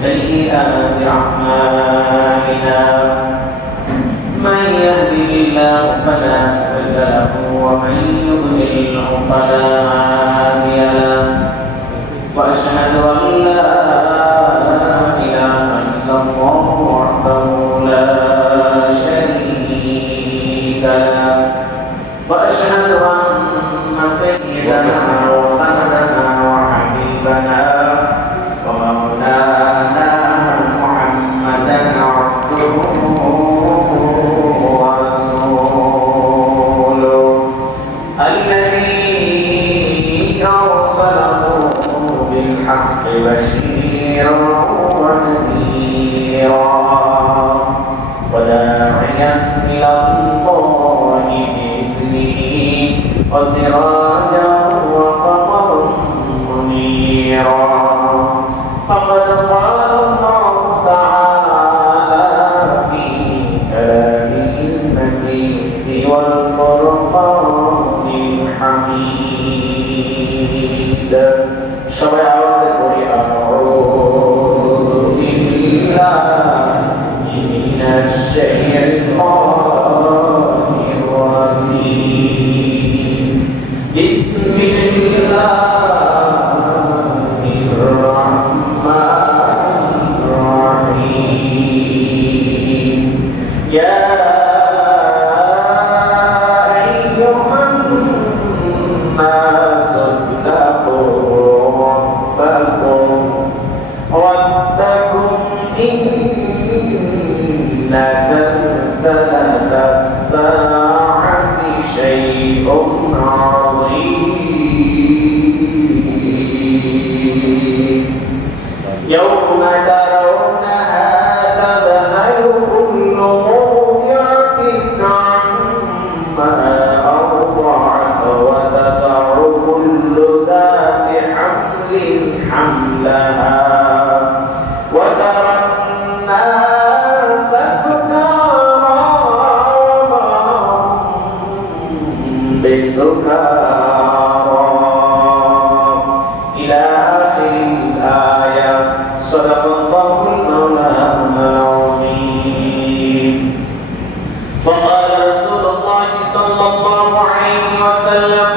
سيئات أعمالنا من يهده الله فلا مضل له ومن يضلل فلا هادي له وأشهد أن لا إله إلا الله وحده لا شريك له وأشهد أن سيدنا وسندنا وحبيبنا ومولانا محمدا عبده ورسوله الذي أرسله بالحق بشيرا ونذيرا وداعيا إلى الله بإذنه وسراجا وقمرا منيرا فقد قال الله تعالى في كلامه المجيد والفرقان الحميد সবাই আওয়াজ করে আউযু বিল্লাহি মিনাশ শাইতানির রাজীম বিসমিল্লাহির রাহমানির রাহিম ইয়া আইয়ুহান নাস إن زلزلة الساعة شيء عظيم يوم ترونها تذهل كل مرضعة عما أرضعت وتضع كل ذات حمل حملها وترى الناس سكارى بسكارى إلى آخر الآية صدق الله المولانا العظيم فقال رسول الله صلى الله عليه وسلم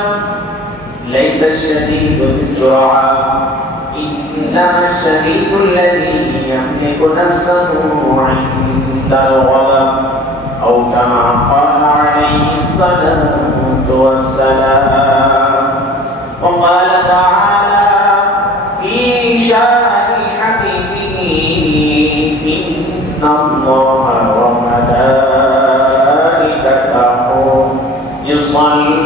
ليس الشديد بالسرعة إنما الشديد الذي يملك نفسه عند الغضب أو كما قال عليه الصلاة والسلام وقال تعالى في شأن حبيبه إن الله وملائكته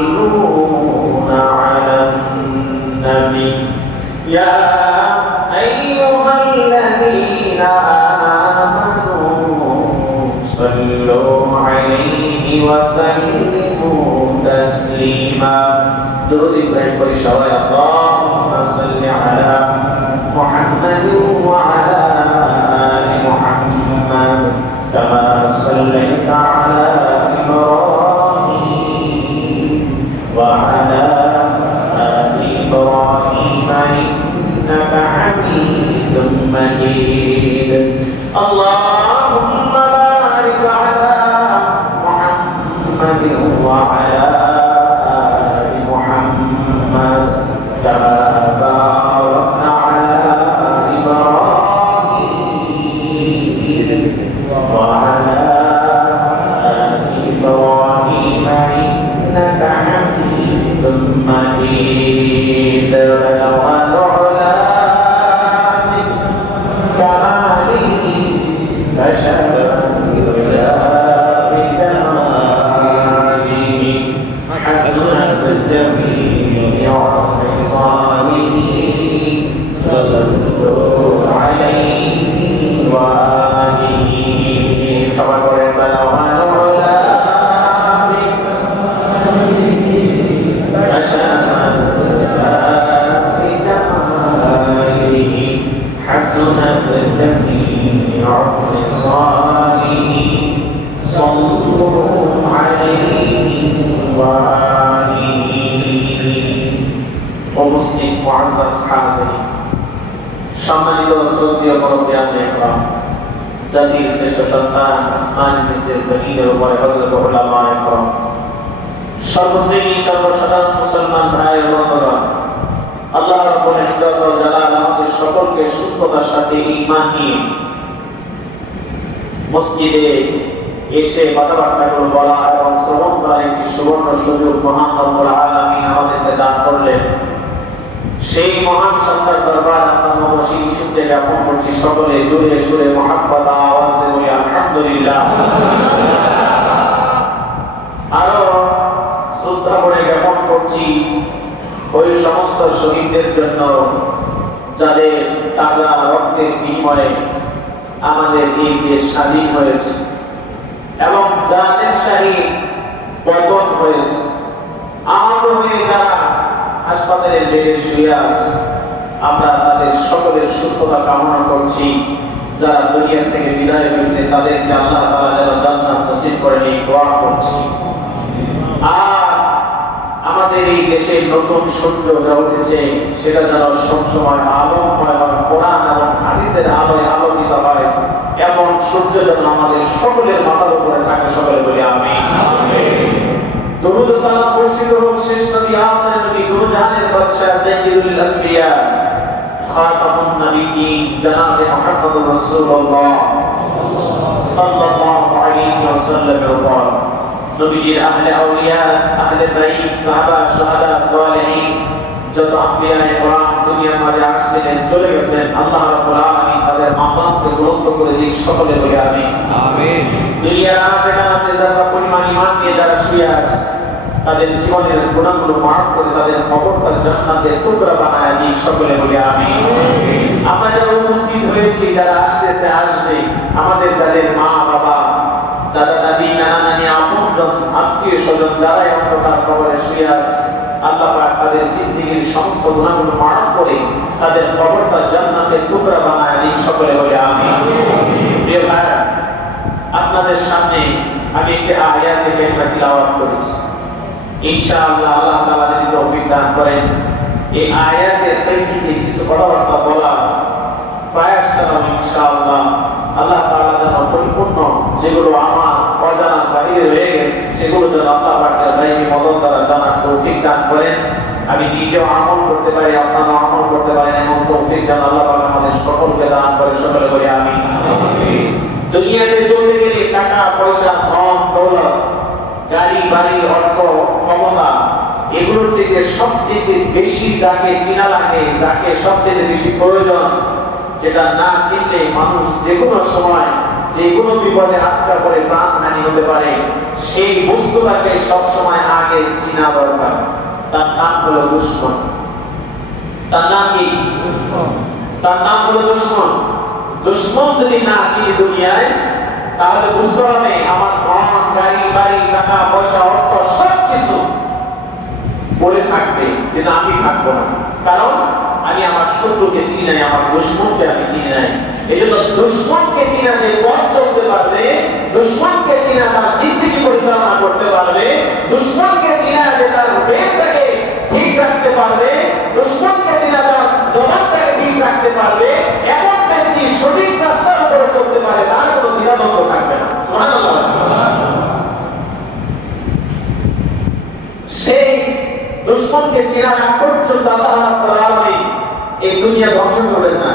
يصلون على النبي يا أيها الذين آمنوا صلوا عليه وسلموا تسليما درود إبراهيم بشرى اللهم صل على محمد وعلى آل محمد كما صليت على إبراهيم وعلى آل إبراهيم إنك حميد مجيد اللهم بارك على محمد وعلى آل محمد كما باركت على إبراهيم وعلى آل إبراهيم إنك حميد مجيد সম্মানিত শ্রদ্ধেয় মুরব্বিয়ান ইকরাম, জাতির শ্রেষ্ঠ সন্তান আসমানের নিচে জমিনের উপরে হযরত উলামা ইকরাম, সর্বশ্রেণী সর্বসাধারণ মুসলমান ভাই ও বন্ধুগণ, আল্লাহ রাব্বুল ইজ্জত ওয়াল জালাল আমাদের সকলকে সুস্থতার সাথে ঈমান নিয়ে মসজিদে এসে কথাবার্তাগুলো বলা এবং শ্রবণ করার একটি সুবর্ণ সুযোগ মহান রব্বুল আলামিন আমাদেরকে দান করলেন। সেই মহান সত্তার দরবার আমরা নবশী শুনতে জ্ঞাপন করছি সকলে জোরে সুরে মহাব্বত আওয়াজে বলি আলহামদুলিল্লাহ। আরো শ্রদ্ধা করে জ্ঞাপন করছি ওই সমস্ত শহীদদের জন্য যাদের তাজা রক্তের বিনিময়ে আমাদের এই দেশ স্বাধীন হয়েছে এবং জালেম শাহী পতন হয়েছে। আহত হয়ে যারা হাসপাতালের বেডে শুয়ে আছে, আমরা তাদের সকলের সুস্থতা কামনা করছি। যারা দুনিয়া থেকে বিদায় হয়েছে তাদেরকে আল্লাহ তাআলা যেন জান্নাত নসিব করে নিয়ে দোয়া করছি। আর আমাদের এই দেশের নতুন সূর্য যা উঠেছে সেটা যেন সবসময় আলোকময় হয়, কোরআন এবং হাদিসের আলোয় আলোকিত হয়, এমন সূর্য যেন আমাদের সকলের মাথার উপরে থাকে। সকলে বলি আমিন। দরুদ ও সালাম বর্ষিত হোক শেষ নবী আখির নবী দুরজাহানের বাদশা সাইয়্যিদুল আম্বিয়া খাতামুন নবিয়্যিন জনাবে মুহাম্মদুর রাসূলুল্লাহ সাল্লাল্লাহু আলাইহি ওয়াসাল্লামের উপর নবীজির আহলে আউলিয়া, আহলে বাইত, সাহাবা, শুহাদা, সালেহীন যত আম্বিয়া ইকরাম দুনিয়ার মাঝে আসছিলেন চলে গেছেন, আল্লাহ রাব্বুল আলামিন তাদের মাকামকে বুলন্দ করে দিক। সকলে বলি আমিন। আমিন। দুনিয়ার আনাচে যারা পরিমাণ ঈমান নিয়ে যারা শুয়ে আছে তাদের জীবনের গুনাহগুলো মাফ করে তাদের কবরটা জান্নাতের টুকরা বানায় দিক। সকলে বলি আমিন। আমরা যারা উপস্থিত হয়েছি, যারা আসতেছে আসবে, আমাদের যাদের মা বাবা, দাদা দাদি, নানা নানি, আপনজন, আত্মীয় স্বজন যারা অন্ধকার কবরে শুয়ে আছে, আল্লাহ পাক তাদের জিন্দেগীর সমস্ত গুনাহগুলো মাফ করে তাদের কবরটা জান্নাতের টুকরা বানায় দিক। সকলে বলি আমিন। প্রিয় ভাই, আপনাদের সামনে আমি একটি আয়াত থেকে তিলাওয়াত করেছি। ইনশাআল্লাহ আল্লাহ তাআলা যদি তৌফিক দান করেন এই আয়াতের প্রেক্ষিতে কিছু কথাবার্তা বলার প্রয়াস চালাবো ইনশাআল্লাহ। আল্লাহ তাআলা যেন পরিপূর্ণ যেগুলো আমার অজানার বাইরে রয়ে গেছে সেগুলো যেন আল্লাহ পাকের গায়বী মদত দ্বারা জানার তৌফিক দান করেন, আমি নিজেও আমল করতে পারি, আপনারাও আমল করতে পারেন, এমন তৌফিক যেন আল্লাহ পাক আমাদের সকলকে দান করে। সকলে বলি আমিন। দুনিয়াতে চলতে গেলে টাকা পয়সা, ধন দৌলত, গাড়ি বাড়ি, অর্থ, ক্ষমতা, এগুলোর থেকে সবচেয়ে বেশি যাকে চিনা লাগে, যাকে সবচেয়ে বেশি প্রয়োজন, যেটা না চিনলে মানুষ যে কোনো সময় যে কোনো বিপদে আটকা পড়ে প্রাণহানি হতে পারে, সেই বস্তুটাকে সব সময় আগে চিনা দরকার। তার নাম হলো দুশমন। তার নাম কি? তার নাম হলো দুশমন। দুশমন যদি না চিনি দুনিয়ায়, তাহলে বুঝতে হবে আমার ধন, গাড়ি বাড়ি, টাকা পয়সা, অর্থ সবকিছু পড়ে থাকবে, কিন্তু আমি থাকবো না। কারণ আমি আমার শত্রুকে চিনি নাই, আমার দুশমনকে আমি চিনি নাই। এই জন্য দুশমনকে চিনা যে পথ চলতে পারবে, দুশমনকে চিনা তার জিন্দেগি পরিচালনা করতে পারবে, দুশমনকে চিনা যে তার ব্রেনটাকে ঠিক রাখতে পারবে, দুশমনকে চিনা তার জবানটাকে ঠিক রাখতে পারবে, এমন ব্যক্তি সঠিক রাস্তার উপরে চলতে পারে, তার কোনো দ্বিধাদ্বন্দ্ব থাকবে না। সুবহানাল্লাহ। সেই দুশমনকে চেনার আগ পর্যন্ত আল্লাহ রাব্বুল আলামিন এই দুনিয়া ধ্বংস করবেন না।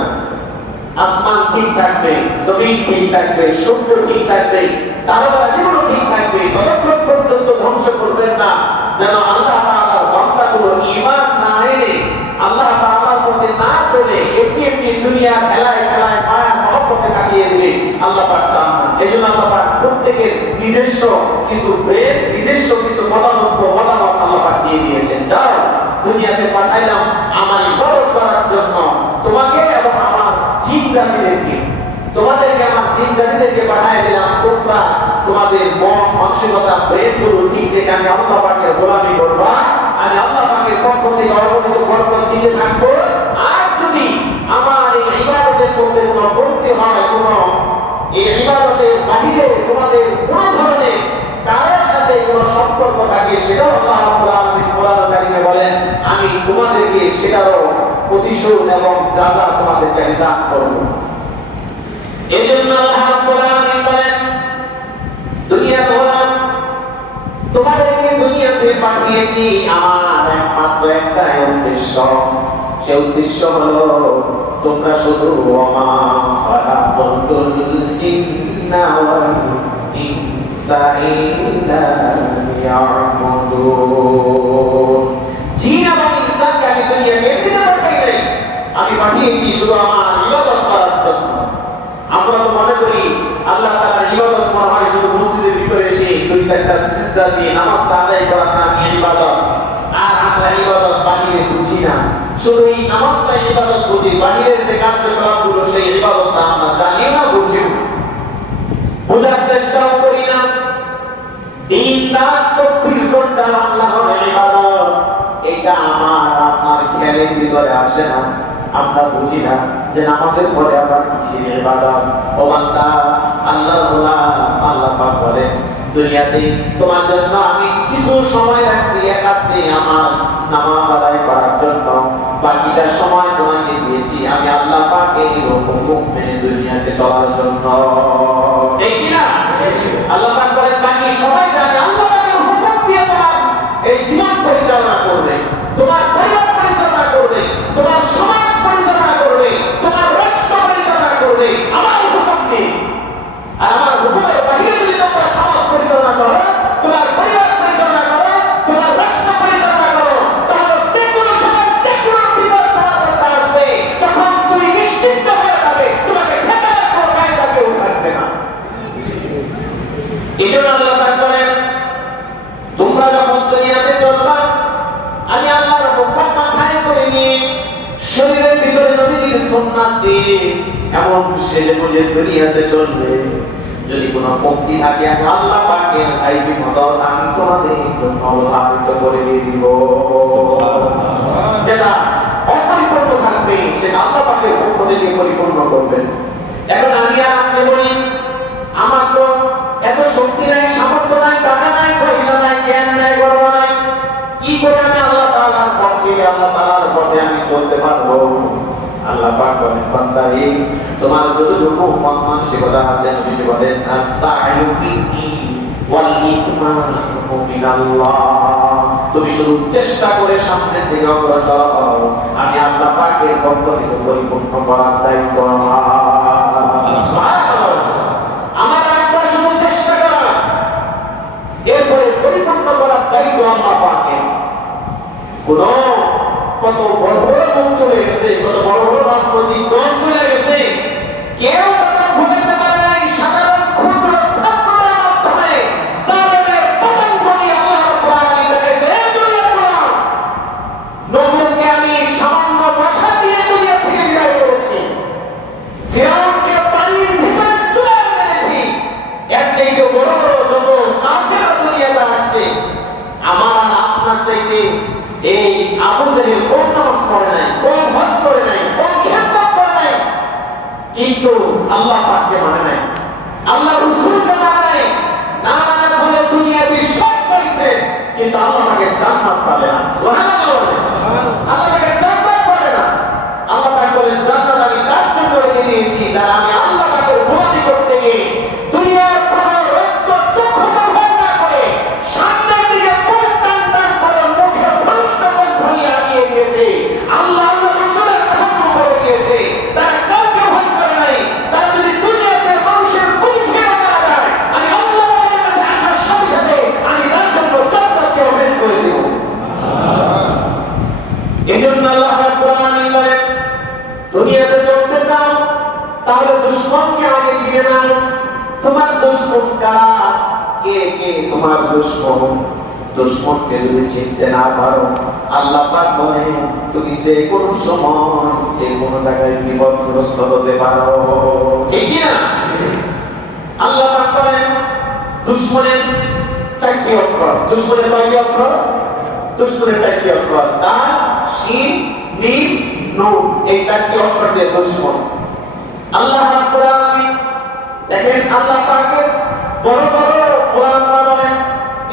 আসমান ঠিক থাকবে, জমিন ঠিক থাকবে, সূর্য ঠিক থাকবে, তারারা যেগুলো ঠিক থাকবে, ততক্ষণ পর্যন্ত ধ্বংস করবেন না যেন আল্লাহ তাআলার বান্দাগুলো ঈমান না এনে, আল্লাহ তাআলার পথে না চলে এমনি এমনি দুনিয়া খেলায় খেলায় মায়া মহব্বতে কাটিয়ে দেবে। আল্লাহ পাক চান না। এজন্য আল্লাহ পাক প্রত্যেকের নিজস্ব কিছু ব্রেন, নিজস্ব কিছু মতামত আল্লাহ পাক দিয়ে দিয়েছেন। যাও, দুনিয়াতে পাঠাইলাম আমার ইবাদত করার জন্য তোমাকে এবং আমার জিন জাতিদেরকে, তোমাদেরকে আমার জিন জাতিদেরকে পাঠিয়ে দিলাম, তোমরা তোমাদের মন মানসিকতা ব্রেনগুলো ঠিক রেখে আমি আল্লাহ পাকের গোলামি করবা, আমি আল্লাহ পাকের পক্ষ থেকে অগণিত বরকত দিতে থাকবো। আর যদি আমার এই ইবাদতের মধ্যে কোনো কমতি হয়, কোনো এই ইবাদতের বাহিরে তোমাদের কোনো ধরনের কারোর সাথে কোনো সম্পর্ক থাকে, সেটাও আল্লাহ রাব্বুল আলামিন কোরআন কারীমে বলেন আমি তোমাদেরকে সেটারও প্রতিশোধ এবং যাজা তোমাদেরকে আমি দান করব। এজন্য আল্লাহ রাব্বুল আলামিন বলেন, দুনিয়া বলেন তোমাদেরকে দুনিয়াতে পাঠিয়েছি আমার একমাত্র একটাই উদ্দেশ্য, সেই উদ্দেশ্য হলো তোমরা শুধু ওমা খালাকাতুল জিন্না ওয়াল ইনসা ইল্লা লিয়াবুদুন। জিন এবং ইনসানকে আমি দুনিয়াতে এমনিতে পাঠাই নাই, আমি পাঠিয়েছি শুধু আমার ইবাদত করার জন্য। আমরা তো মনে করি আল্লাহ তাআলার ইবাদত মনে হয় শুধু মসজিদের ভিতরে এসে দুই চারটা সিজদা দিয়ে নামাজটা আদায় করার নাম ইবাদত, আর আমরা ইবাদত বাহিরে বুঝি না। শুধু এই নামাজটা ইবাদত বুঝি, বাহিরের যে কার্যকলাপগুলো সেই ইবাদতটা আমরা জানি না, বুঝি না, বোঝার চেষ্টাও করি না। দিন রাত 24 ঘন্টা আল্লাহর ইবাদত, এটা আমার আপনার খেয়ালের ভিতরে আসে না, আমরা বুঝি না যে নামাজের পরে আবার কিসের ইবাদত। ও বান্দা, আল্লাহর গোলাম, আল্লাহ পাক বলেন দুনিয়াতে তোমার জন্য আমি কিছু সময় রাখছি একান্তে আমার নামাজ আদায় করার জন্য, বাকিটা সময় তোমাকে দিয়েছি আমি আল্লাহ পাকের হুকুম মেনে দুনিয়াতে চলার জন্য। ঠিক কি না? আল্লাহ পাক বলেন বাকি সময়টা আমি আল্লাহ পাকের হুকুম দিয়ে তোমার এই জীবন পরিচালনা করবে, তোমার পরিবার পরিচালনা করবে, তোমার সমাজ পরিচালনা করবে, তোমার রাষ্ট্র পরিচালনা করবে আমার হুকুম দিয়ে। আর আমার হুকুমের বাইরে যদি তোমরা সমাজ পরিচালনা করো, তোমার পরিবার পরিচালনা করো, তোমার রাষ্ট্র পরিচালনা করো, তাহলে যে কোনো সময় যে কোনো বিপদ তোমার করতে আসবে, তখন তুমি নিশ্চিন্ত হয়ে যাবে তোমাকে ঠেকানোর কোনো কায়দা কেউ থাকবে না। এই জন্য আল্লাহ পাক বলেন তোমরা যখন দুনিয়াতে চলবা, আমি আল্লাহর হুকুম মাথায় করে নিয়ে শরীরের ভিতরে নবীর সুন্নাত দিয়ে এমন সেজে বুঝে দুনিয়াতে চলবে, যদি কোনো মুক্তি থাকে আমি আল্লাহ পাকের গায়বী মদত আমি তোমাদের জন্য অবধারিত করে দিয়ে দিব। যেটা অপরিপূর্ণ থাকবে সেটা আল্লাহ পাকের পক্ষ থেকে পরিপূর্ণ করবেন। এখন আমি আর আপনি বলি আমার তো এত শক্তি নাই, সামর্থ্য নাই, টাকা নাই, পয়সা নাই, জ্ঞান নাই, গর্ব নাই, কি করে আমি আল্লাহ তাআলার পথে আল্লাহ তাআলার পথে আমি চলতে পারবো? আল্লাহ পাক বলেন বান্দা তোমার যতটুকু মন মানসিকতা আছে নবীজি বলেন আস-সা'য়ু মিন্নি ওয়াল ইতমানু মিনাল্লাহ, তুমি শুধু চেষ্টা করে সামনের দিকে অগ্রসর হও, আমি আল্লাহ পাকের পক্ষ থেকে পরিপূর্ণ করার দায়িত্ব আমার। আমার একবার শুধু চেষ্টা করা, এরপরে পরিপূর্ণ করার দায়িত্ব আল্লাহ পাকের। কোন কত বড় বড় লোক চলে গেছে, কত বড় বড় রাজনৈতিক দল চলে গেছে, কেউ তারা ভুলতে পারে নাই সাধারণ ক্ষুদ্র ছাত্রদের মাধ্যমে জালেমের পতন ঘটিয়ে আল্লাহ রাব্বুল আলামিন দেখেছে এই দুনিয়ার গোলাম নবীকে আমি সামান্য ভাষা দিয়ে দুনিয়া থেকে বিদায় করেছি, ফিরআউনকে পানির ভিতরে চুলায় মেরেছি, এর চাইতে বড় বড় যত কাফের দুনিয়াতে আসছে আমার আর আপনার চাইতে এই আবু জাহেল কোন নামাজ পড়ে নাই, কোন হজ করে নাই, কোন খেদমত করে নাই, কিন্তু আল্লাহ পাককে মানে নাই, আল্লাহ রাসূলকে মানে নাই, না মানার ফলে দুনিয়াতে সব পাইছে কিন্তু আল্লাহ পাকের জান্নাত পাবে না। সুবহানাল্লাহ, আল্লাহ পাকের জান্নাত পাবে না। আল্লাহ পাক বলেন জান্নাত আমি তার জন্য রেখে দিয়েছি যারা আমি আল্লাহ পাকের গোলামি করতে গিয়ে দুনিয়ার কোনো রক্ত চক্ষুকে ভয় না করে সামনের দিকে মুখ টান টান করে মুখে ভ্রষ্ট কণ্ঠে আগিয়ে দিয়েছে, আল্লাহ রাসূলের কথা বলে দিয়েছে, তারা কাউকে ভয় করে নাই। তারা যদি দুনিয়াতে মানুষের গুলি খেয়ে মারা যায়, আমি আল্লাহর কাছে আসার সাথে সাথে আমি তার জন্য জান্নাতকে ওপেন করে দেব। এজন্য আল্লাহ রাব্বুল আলামিন বলেন দুনিয়াতে চলতে চাও তাহলে দুশমনকে আগে চিনে নাও। তোমার দুশমন কারা, কে কে তোমার দুশমন? দুশমনকে যদি চিনতে না পারো আল্লাহ পাক বলেন তুমি যে কোনো সময় যে কোনো জায়গায় বিপদগ্রস্ত হতে পারো। ঠিক কি না? আল্লাহ পাক বলেন দুশমনের 4টি অক্ষর। দুশমনের কয়টি অক্ষর? দুশমনের 4টি অক্ষর, দাল, শিন, মিম, নুন, এই 4টি অক্ষর দিয়ে দুশমন। আল্লাহ রাব্বুল আলামিন দেখেন আল্লাহ পাকের বড় বড় গোলামরা বলেন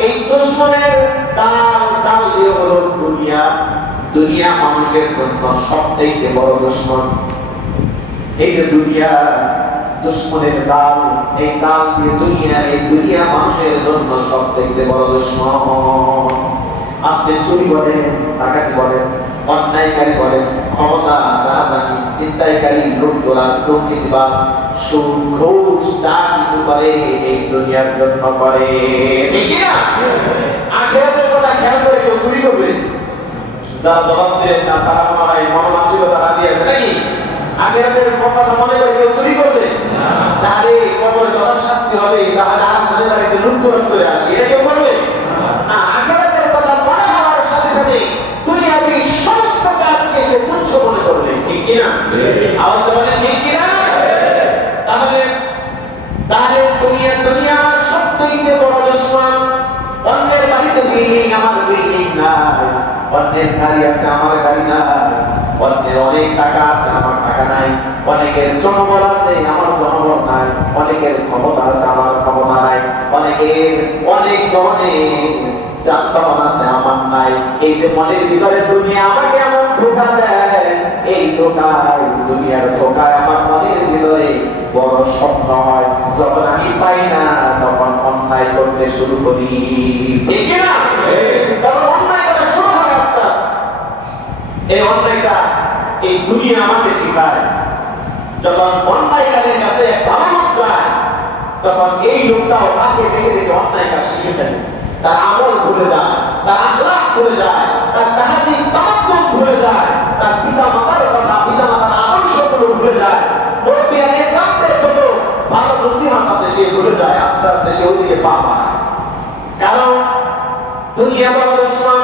এই দুশমনের ডাল ডাল দিয়ে হলো দুনিয়া, দুনিয়া মানুষের জন্য সবচেয়ে বড় দুশমন। এই যে দুনিয়া দুশমনের দাল, এই দাল দিয়ে এই দুনিয়া মানুষের জন্য সবচেয়ে বড় দুশমন। আজকে চুরি বলেন, ডাকাতি বলেন, অন্যায়কারী বলেন, ক্ষমতা রাজধানী ছিনতাইকারী, লুটতরাজ, দুর্নীতিবাজ, সুদ ঘুষ যা কিছু করে এই দুনিয়ার জন্য করে, ঠিক না? আখিরাতের কথা খেয়াল করে কেউ চুরি করবে? যারা জবাব দিলেন না তারা আমার এই মনোমানসিকতা রাজি আছে নাকি? আখিরাতের কথা মনে করে কেউ চুরি করবে? তাহলে কবরে তোমার শাস্তি হবে, তাহলে আরেকজনের বাড়িতে লুটতরাজ করে আসি, এটা কেউ করবে না। আখিরাতের কথা মনে হওয়ার সাথে সাথে দুনিয়াতে সমস্ত কাজকে সে তুচ্ছ মনে করবে, ঠিক কিনা? আওয়াজ বলেন ঠিক কিনা? তাহলে দুনিয়া আমার সবচেয়ে বড় দুশমন। অন্যের বাড়িতে বিল্ডিং, আমার বিল্ডিং নাই। অন্যের গাড়ি আছে, আমার গাড়ি নাই। অন্যের অনেক টাকা আছে, আমার টাকা নাই। অনেকের জনবল আছে, আমার জনবল নাই। অনেকের ক্ষমতা আছে, আমার ক্ষমতা নাই। অনেকের অনেক ধরনের যানবাহন আছে, আমার নাই। এই যে মনের ভিতরে দুনিয়া আমাকে এমন ধোঁকা দেয়, এই ধোঁকায়, দুনিয়ার ধোঁকায় আমার মনের ভিতরে বড় স্বপ্ন হয়। যখন আমি পাই না তখন অন্যায় করতে শুরু করি, ঠিক না? তখন অন্যায় করা শুরু হয় আস্তে আস্তে। এই অন্যায়টা এই দুনিয়া আমাকে শেখায়। যখন অন্যায়কারীর কাছে ভালো লোক যায় তখন এই লোকটাও তাকে দেখে দেখে অন্যায় কাজ শিখে ফেলে। তার আমল ভুলে যায়, তার আখলাক ভুলে যায়, তার তাহাজ্জুদ তামাদ্দুন ভুলে যায়, তার পিতা মাতার কথা, পিতা মাতার আদর্শগুলো ভুলে যায়। মুরব্বিয়ান একরামদের যত ভালো নসিহত আছে সে ভুলে যায়। আস্তে আস্তে সে ওইদিকে পা পায়। কারণ দুনিয়া বড় দুশমন।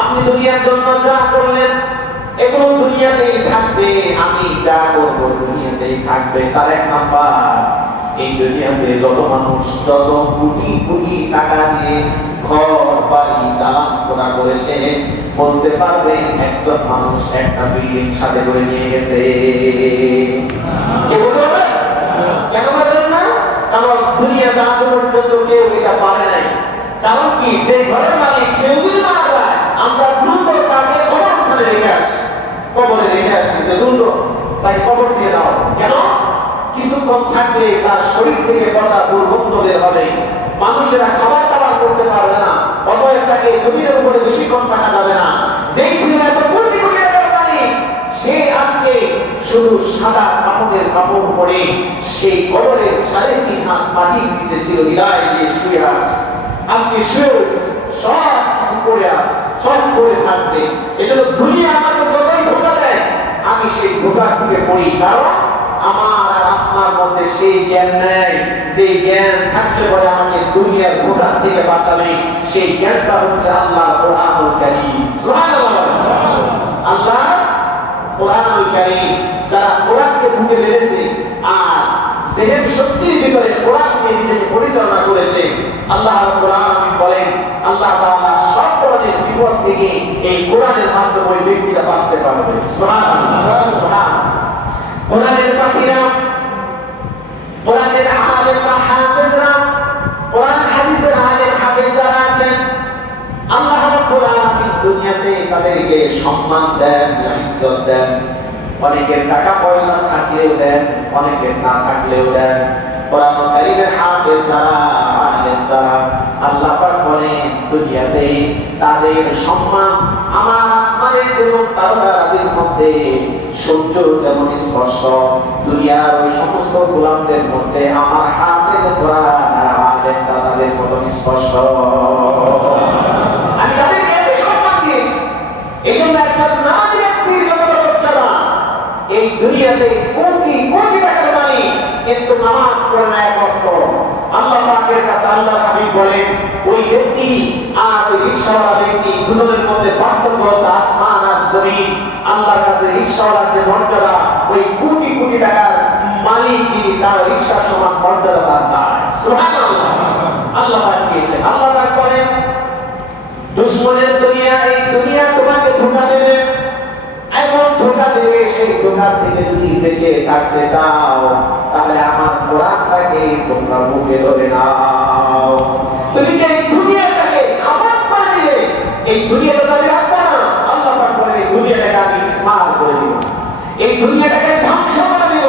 আপনি দুনিয়ার জন্য যা করলেন এগুলো দুনিয়াতেই থাকবে। আমি যা করব দুনিয়াতেই থাকবে। তার এক নাম্বার, এই দুনিয়াতে যত মানুষ যত কোটি কোটি টাকা দিয়ে ঘর বাড়ি দালান কোঠা করেছে, বলতে পারবেন একজন মানুষ একটা বিল্ডিং সাথে করে নিয়ে গেছে? কে বলতে পারবে? কেন পারবেন না? কারণ দুনিয়াতে আজ পর্যন্ত কেউ এটা পারে নাই। কারণ কি, যে ঘরের মালিক সে যদি মারা যায় আমরা দ্রুত তাকে কবরস্থানে রেখে আসি, কবরে রেখে আসি দ্রুত, তাই কবর দিয়ে দাও। কেন? কিছুক্ষণ থাকলে তার শরীর থেকে পচা দুর্গন্ধ বের হবে, মানুষেরা খাবার দাবার করতে পারবে না, অতএব তাকে জমির উপরে বেশিক্ষণ রাখা যাবে না। যেই ছিল এত কোটি কোটি টাকার মালিক, সে আজকে শুধু সাদা কাপড়ের কাপড় পরে সেই কবরের 3.5 হাত মাটির নিচে ছিল হৃদয় দিয়ে শুয়ে আছে। আজকে শুয়ে সব কিছু করে আছে, সব করে থাকবে। এজন্য দুনিয়া আমাকে যতই ধোঁকা দেয় আমি সেই ধোঁকার দিকে পড়ি। কারণ আমার আর আপনার মধ্যে সেই জ্ঞান নেই যে জ্ঞান থাকলে পরে আমাকে দুনিয়ার ধোঁকার থেকে বাঁচাবে। সেই জ্ঞানটা হচ্ছে আল্লাহর কোরআনুল কারীম। সুবহানাল্লাহ। আল্লাহর কোরআনুল কারীম। যারা কোরআনকে বুকে মেরেছে আর জেহেন শক্তির ভিতরে কোরআন দিয়ে নিজেকে পরিচালনা করেছে, আল্লাহর কোরআন বলেন আল্লাহ তাআলা সব ধরনের বিপদ থেকে এই কোরআনের মাধ্যমে ওই ব্যক্তিটা বাঁচতে পারবে। সুবহানাল্লাহ, সুবহানাল্লাহ। কোরআনের পাখিরা, কোরআনের আলেমরা, হাফেজরা, কোরআন হাদিসের আলেম হাফেজ যারা আছেন, আল্লাহ রাব্বুল আলামিন দুনিয়াতে তাদেরকে সম্মান দেন, ইজ্জত দেন। অনেকের টাকা পয়সা থাকলেও দেন, অনেকের না থাকলেও দেন। কোরআন কারীমের হাফেজ যারা, আলেম যারা, আল্লাহ পাক বলেন দুনিয়াতে তাদের সম্মান আমার আসমানের যেমন তারকারাজির মধ্যে সূর্য যেমন স্পষ্ট, দুনিয়ার ওই সমস্ত গোলামদের মধ্যে আমার হাফেজ কোরআন আর আলেমরা তাদের মতো স্পষ্ট। আমি তাদেরকে এত সম্মান দিয়েছি। এই জন্য একজন নামাজি ব্যক্তির যত মর্যাদা, এই দুনিয়াতে কোটি কোটি টাকার মালিক কিন্তু নামাজ পড়ে না এক ওয়াক্ত। আল্লাহ পাকের কাছে আল্লাহর হাবিব বলেন ওই ব্যক্তি আর ওই রিকশাওয়ালা ব্যক্তি দুজনের মধ্যে পার্থক্য হচ্ছে আসমান আর জমিন। আল্লাহর কাছে রিকশাওয়ালার যে মর্যাদা, ওই কোটি কোটি টাকার মালিক যিনি তার রিকশার সমান মর্যাদা তার নাই। সুবহানাল্লাহ। আল্লাহ পাক দিয়েছেন। আল্লাহ পাক বলেন দুশমনের দুনিয়া, এই দুনিয়া তোমাকে ধোঁকা দেবে, এমন ধোঁকা দেবে, সেই ধোঁকার থেকে যদি বেঁচে থাকতে চাও তাহলে আমার কোরআনটাকে তোমরা বুকে ধরে নাও। তুমি যে এই দুনিয়াটাকে আমার করে নিলে, এই দুনিয়াটা যাবে রাখবো না। আল্লাহ দুনিয়াটাকে ধ্বংস করে দেব।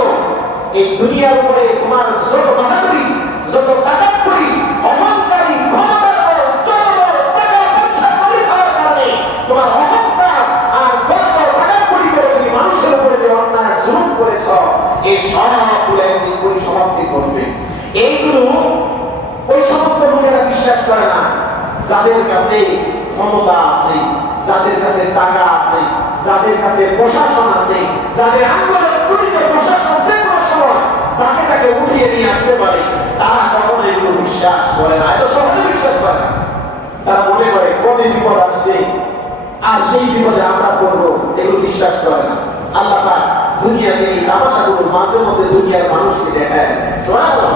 এই দুনিয়ার উপরে তোমার যত বাহাদুরি, যত তাকাব্বুরি, অহংকারী, ক্ষমতার টাকা পয়সার মালিক হওয়ার কারণে তোমার অহংকার আর গর্ব তাকাব্বুরি করে তুমি মানুষের উপরে যে অন্যায় জুলুম করেছ, এই সবগুলো একদিন পরিসমাপ্তি করবে। এইগুলো ওই সমস্ত লোকেরা বিশ্বাস করে না যাদের কাছে ক্ষমতা আছে, যাদের কাছে টাকা আছে, যাদের কাছে প্রশাসন আছে, যাদের আঙ্গুলের তুলিতে প্রশাসন যে কোনো সময় যাকে তাকে উঠিয়ে নিয়ে আসতে পারে, তারা কখনো এগুলো বিশ্বাস করে না। এত সহজে বিশ্বাস করে না। তারা মনে করে কবে বিপদ আসবে আর সেই বিপদে আমরা করবো, এগুলো বিশ্বাস করে না। আল্লাহ পাক দুনিয়াতে এই তামাশাগুলো মাঝে মধ্যে দুনিয়ার মানুষকে দেখায়। সুবহানাল্লাহ।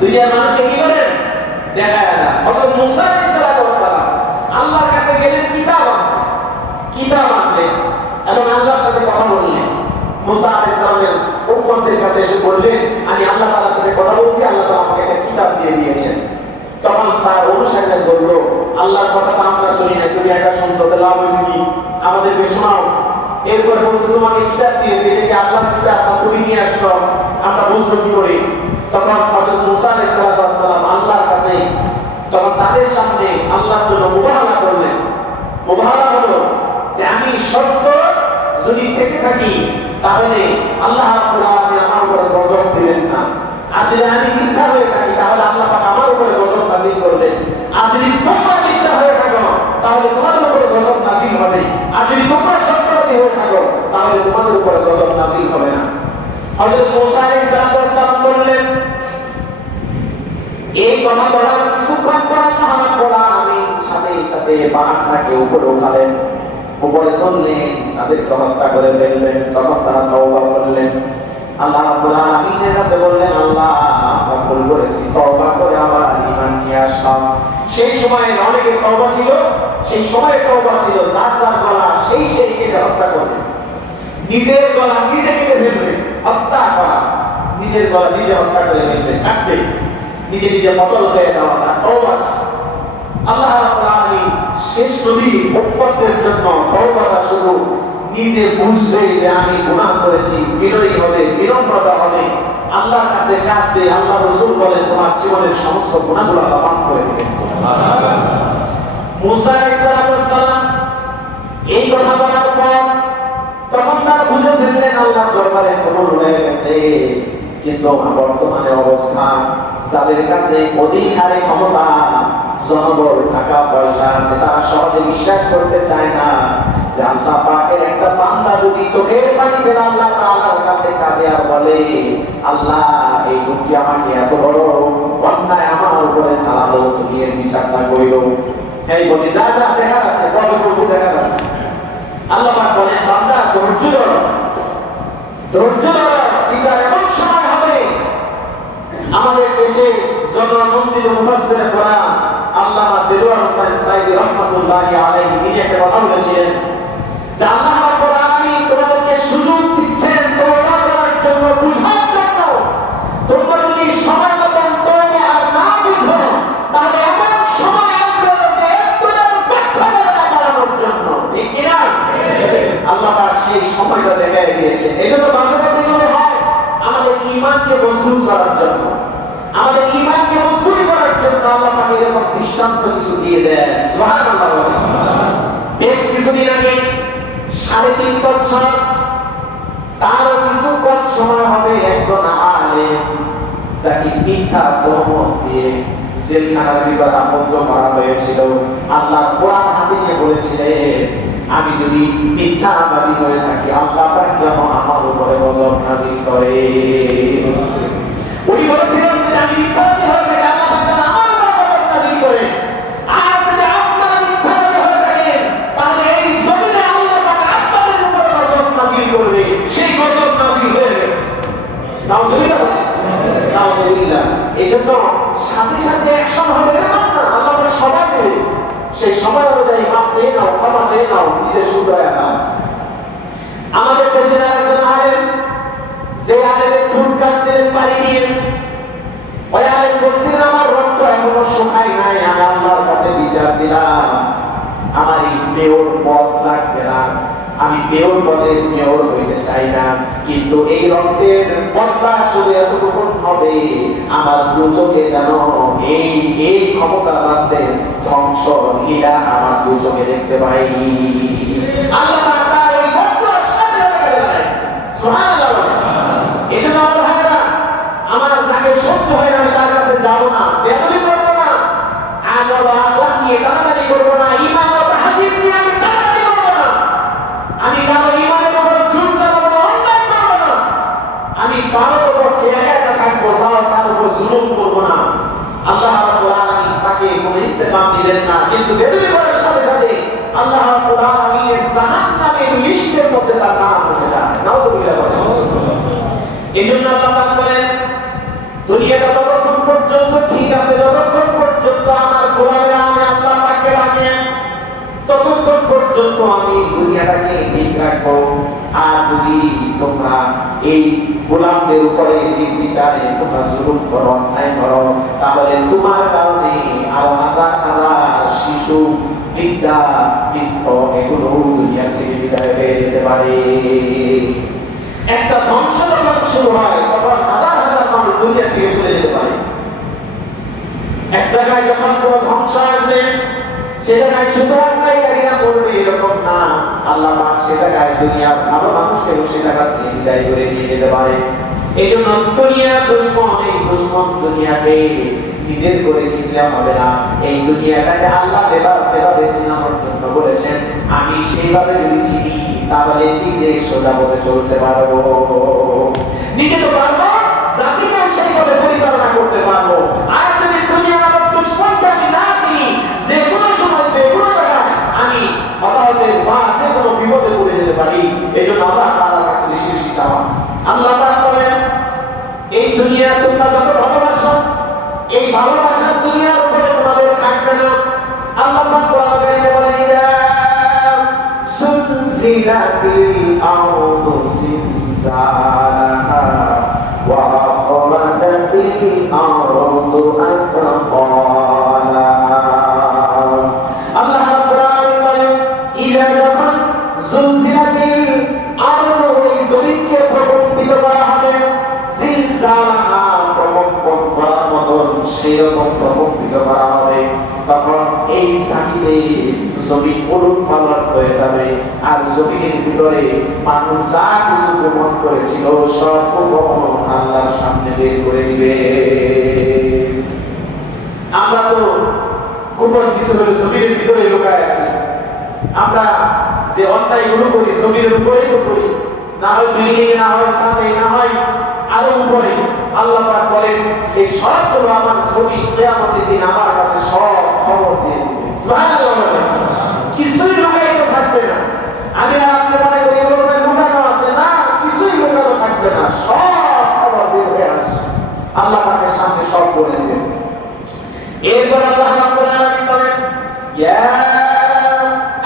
দুনিয়ার মানুষকে কি করেন? দেখায় না। হযরত মুসা আলাইহিস সালাম আল্লাহর কাছে গেলেন কিতাব আনলেন এবং আল্লাহর সাথে কথা বললেন। মুসা আলাইহিস সালামের উম্মতের কাছে এসে বললেন, আমি আল্লাহ তাআলার সাথে কথা বলছি, আল্লাহ তাআলা আমাকে একটা কিতাব দিয়ে দিয়েছেন। তখন তার অনুসারীরা বলল, আল্লাহর কথা তো আমরা শুনি না, তুমি একা শুনছো, তাহলে লাভ হয়েছে কি? আমাদেরকে শোনাও। এরপরে বলছে, তোমাকে কিতাব দিয়েছে, এটা কি আল্লাহর কিতাব না তুমি নিয়ে আসছো? আমরা বুঝবো কি করে? তখন হযরত মুসা আলাইহিস সালাম আল্লাহর কাছে তখন তাদের সামনে আল্লাহর জন্য মুবাহালা করলেন। মুবাহালা হলো যে আমি সত্য যদি থেকে থাকি তাহলে আল্লাহ রাব্বুল আলামিন আমার উপরে গজব দিবেন না, আর যদি আমি মিথ্যা হয়ে থাকি তাহলে আল্লাহ পাক আমার উপরে গজব নাযিল করবেন। আর যদি তোমরা মিথ্যা হয়ে থাকো তাহলে তোমাদের উপরে গজব নাযিল হবে, আর যদি তোমরা সত্যবাদী হয়ে থাকো তাহলে তোমাদের উপরে গজব নাযিল হবে না। হযরত মুসা আলাইহিস সালাম বললেন, এই কথা বলার কিছুক্ষণ পর আল্লাহ রাব্বুল আলামিন সাথে সাথে পাহাড়টাকে উপরে উঠালেন, উপরে তুললেন, তাদেরকে হত্যা করে ফেললেন। তখন তারা তওবা করলেন, আল্লাহ রাব্বুল আলামিনের কাছে বললেন, আল্লাহ আমরা ভুল করেছি, তওবা করে আবার ঈমান নিয়ে আসলাম। সেই সময়ে অনেকের তওবা ছিল, সেই সময়ে তওবা ছিল যার যার গলা সেই কেটে হত্যা করবে, নিজের গলা নিজে কেটে ফেলবে, হত্যা করা, নিজের গলা নিজে হত্যা করে ফেলবে, কাটবে, নিজে নিজে কতল হয়ে যাওয়া, তার তওবা ছিল। আল্লাহ রাব্বুল আলামিন শেষ নবী উম্মতের জন্য তওবাটা শুধু নিজে বুঝবে যে আমি গুনাহ করেছি, বিনয়ী হবে, বিনম্রতা হবে, আল্লাহর কাছে কাঁদবে। আল্লাহ রাসূল বলেন, তোমার জীবনের সমস্ত গুনাহগুলো আল্লাহ মাফ করে দিবেন। সুবহানাল্লাহ। মুসা আলাইহিস সালাম এই কথা বলার পর তখন তারা বুঝে ফেললেন আল্লাহর দরবারে কবুল হয়ে গেছে। কিন্তু বর্তমানে অবস্থা, যাদের কাছে অধিক হারে ক্ষমতা, জনবল, টাকা পয়সা আছে, তারা সহজে বিশ্বাস করতে চায় না যে আল্লাহ পাকের একটা বান্দা যদি চোখের পানি ফেলে আল্লাহ তাআলার কাছে কাঁদে আর বলে, আল্লাহ এই লোকটি আমাকে এত বড় অন্যায় আমার উপরে চালালো, তুমি এর বিচারটা কইরো। এই বলি যা যা দেখার আছে কবে করবো দেখার আছে। আল্লাহ পাক বলেন, বান্দা ধৈর্য ধরো, ধৈর্য ধরো, বিচার এমন সময় হবে। আমাদের দেশে জননন্দিত মুফাসসির কোরআন আল্লামা দেলোয়ার হোসেন সাইদি রাহমাতুল্লাহি আলাইহি তিনি একটা কথা বলেছিলেন যে আল্লাহ রাব্বুল আলামিন তোমাদেরকে সুযোগ দিচ্ছেন তওবা করার জন্য, বুঝার জন্য। তোমরা যদি সময় মতন তওবা আর না বুঝো তাহলে এমন সময় আসবে যে একটুর কথা বলার জন্য, ঠিক কি না? আল্লাহ পাক সেই সময়টা দেখাই দিয়েছেন। এজন্য মাঝে মধ্যে কি হয়, আমাদের ঈমানকে মজবুত করার জন্য, আমাদের ঈমানকে মজবুত করার জন্য আল্লাহ পাক এরকম দৃষ্টান্ত কিছু দিয়ে দেন। সুবহানাল্লাহ। বেশ কিছুদিন আগে 3.5 বছর তারও কিছু কম সময় হবে একজন আলেম যাকে মিথ্যা তহমত দিয়ে জেলখানার ভিতরে আবদ্ধ করা হয়েছিল। আল্লাহ কোরআন হাতে নিয়ে বলেছিলেন, আমি যদি মিথ্যাবাদী হয়ে থাকি আল্লাহ পাক যেন আমার উপরে গজব নাযিল করে। উনি বলেছিলেন যে আমি মিথ্যাবাদী হয়ে থাকি আল্লাহ পাক যেন আমার উপরে গজব নাযিল করে। আর যদি আপনারা মিথ্যাবাদী হয়ে থাকেন তাহলে এই জমিনে আল্লাহ পাক আপনাদের উপরে গজব নাযিল করবে। সেই গজব নাযিল হয়ে গেছে। নাউজুবিল্লাহ, নাউজুবিল্লাহ। এজন্য সাথে সাথে অ্যাকশন হবে এরকম না, আল্লাহ পাক সবাই দেবে। সেই সময় অনুযায়ী মাপ চেয়ে নাও, ক্ষমা চেয়ে নাও, নিজের শুধরায় নাও। আমাদের দেশের একজন আলেম, যে আলেমের ঠোঁট কাটছিলেন পানি দিয়ে, ওই আলেম বলছিলেন আমার রক্ত এখনো শুকায় নাই, আমি আল্লাহর কাছে বিচার দিলাম, আমার এই মেয়র পদ লাগবে না, আমি মেয়র পদে মেয়র হইতে চাই না, কিন্তু এই রক্তের বদলা শুধু এতটুকু হবে, আমার দু চোখে যেন এই ক্ষমতাবানদের ধ্বংস লীলা আমার দু চোখে দেখতে পাই। আল্লাহ পাক তার এই বদলার সাথে কাজে লাগাইছে। সুবহানাল্লাহ। এজন্য আমার ভাইরা, আমার যাকে সহ্য হয় আমি তার কাছে যাব না, বেদবি করব না, আমল ও আখলাক নিয়ে টানাটানি করব না, ঈমান ও তাহজিব নিয়ে আমি টানাটানি করব না, আমি কারো ঈমানের উপর জুলুম চালাবো না, অন্যায় করব না, আমি পারতপক্ষে একা একা থাকবো, তার উপর জুলুম করব না। আল্লাহ রাব্বুল আলামিন তাকে কোনো ইন্তেকাম দিলেন না, কিন্তু বেদবি করার সাথে সাথে আল্লাহ রাব্বুল আলামিনের জাহান্নামের লিস্টের মধ্যে তার নাম উঠে যায়। নাউযুবিল্লাহ বলেন। এজন্য আল্লাহ পাক বলেন, দুনিয়াটা ততক্ষণ পর্যন্ত ঠিক আছে যতক্ষণ পর্যন্ত আমার গোলামেরা আমি আল্লাহ পাককে ডাকে, ততক্ষণ পর্যন্ত আমি দুনিয়াটাকে ঠিক রাখবো। আর যদি তোমরা এই গোলামদের উপরে নির্বিচারে তোমরা জুলুম করো, অন্যায় করো, তাহলে তোমার কারণে আরো হাজার হাজার শিশু, বৃদ্ধা, বৃদ্ধ এগুলো দুনিয়া থেকে বিদায় হয়ে যেতে পারে। একটা ধ্বংস যখন শুরু হয় তখন হাজার হাজার মানুষ দুনিয়া থেকে চলে যেতে পারে। এক জায়গায় যখন কোন ধ্বংস আসবে, সে জায়গায় শুধু অন্যায়কারীরা করবে এরকম না, আল্লাহ পাক সে জায়গায় দুনিয়ার ভালো মানুষকেও সে জায়গা থেকে বিদায় করে নিয়ে যেতে পারে। এই জন্য দুনিয়ার দুশ্মন, এই দুশ্মন দুনিয়াকে নিজের করে চিনলে হবে না। এই দুনিয়াটাকে আল্লাহ যেভাবে চিনানোর জন্য বলেছেন, আমি সেইভাবে যদি চিনি তাহলে নিজে সোজা পথে চলতে পারবো। নিজে তো পারবো, জাতিকেও সেই পথে পরিচালনা করতে পারবো। আর যদি দুনিয়ার আমার দুশ্মনকে আমি না চিনি, যে কোনো সময় যে কোনো জায়গায় আমি হতাহতের বা যে কোনো বিপদে পড়ে যেতে পারি। এই জন্য আল্লাহ তাআলার কাছে বেশি বেশি চাওয়া। আল্লাহ পাক বলেন, এই দুনিয়া তোমরা যত ভালোবাসো, এই ভালোবাসার দুনিয়ার উপরে তোমাদের থাকবে না। আল্লাহ পাক কোরআনে বলেন, ইযা সুলসিলাতিল আরদু জিলজালাহা ওয়া আখরাজাতিল আরদু আসফালাহা। আল্লাহ রাব্বুল আলামিন বলেন, ইযা যখন সুলসিলাতিল আরদু, এই জমিনকে প্রকম্পিত করা হবে, জিলজালাহা প্রকম্পন করার মতন সেরকম প্রকম্পিত করা হবে, তখন এই জাতিতে জমিন উলট পালট হয়ে যাবে। আর জমিনের ভিতরে মানুষ যা কিছু গোপন করেছিল সব গোপন আল্লাহর সামনে বের করে দিবে। আমরা তো গোপন কিছু হলে জমিনের ভিতরে লুকায় রাখি। আমরা যে অন্যায়গুলো করি জমিনের উপরেই তো করি, না হয় বিল্ডিং, না হয় ছাদে, না হয় আরো উপরে। আল্লাহ পাক বলেন, এই সবগুলো আমার ছবি কিয়ামতের দিন আমার কাছে সব খবর দিয়ে দিবে। সুবহানাল্লাহ। কিছুই লুকায়িত থাকবে না। আমি আর আপনি মনে করি এগুলো লুকানো আছে, না, কিছুই লুকানো থাকবে না, সব খবর বের হয়ে আসবে। আল্লাহ পাকের সামনে সব বলে দিবেন। এরপর আল্লাহ রাব্বুল আলামিন বলেন, ইয়া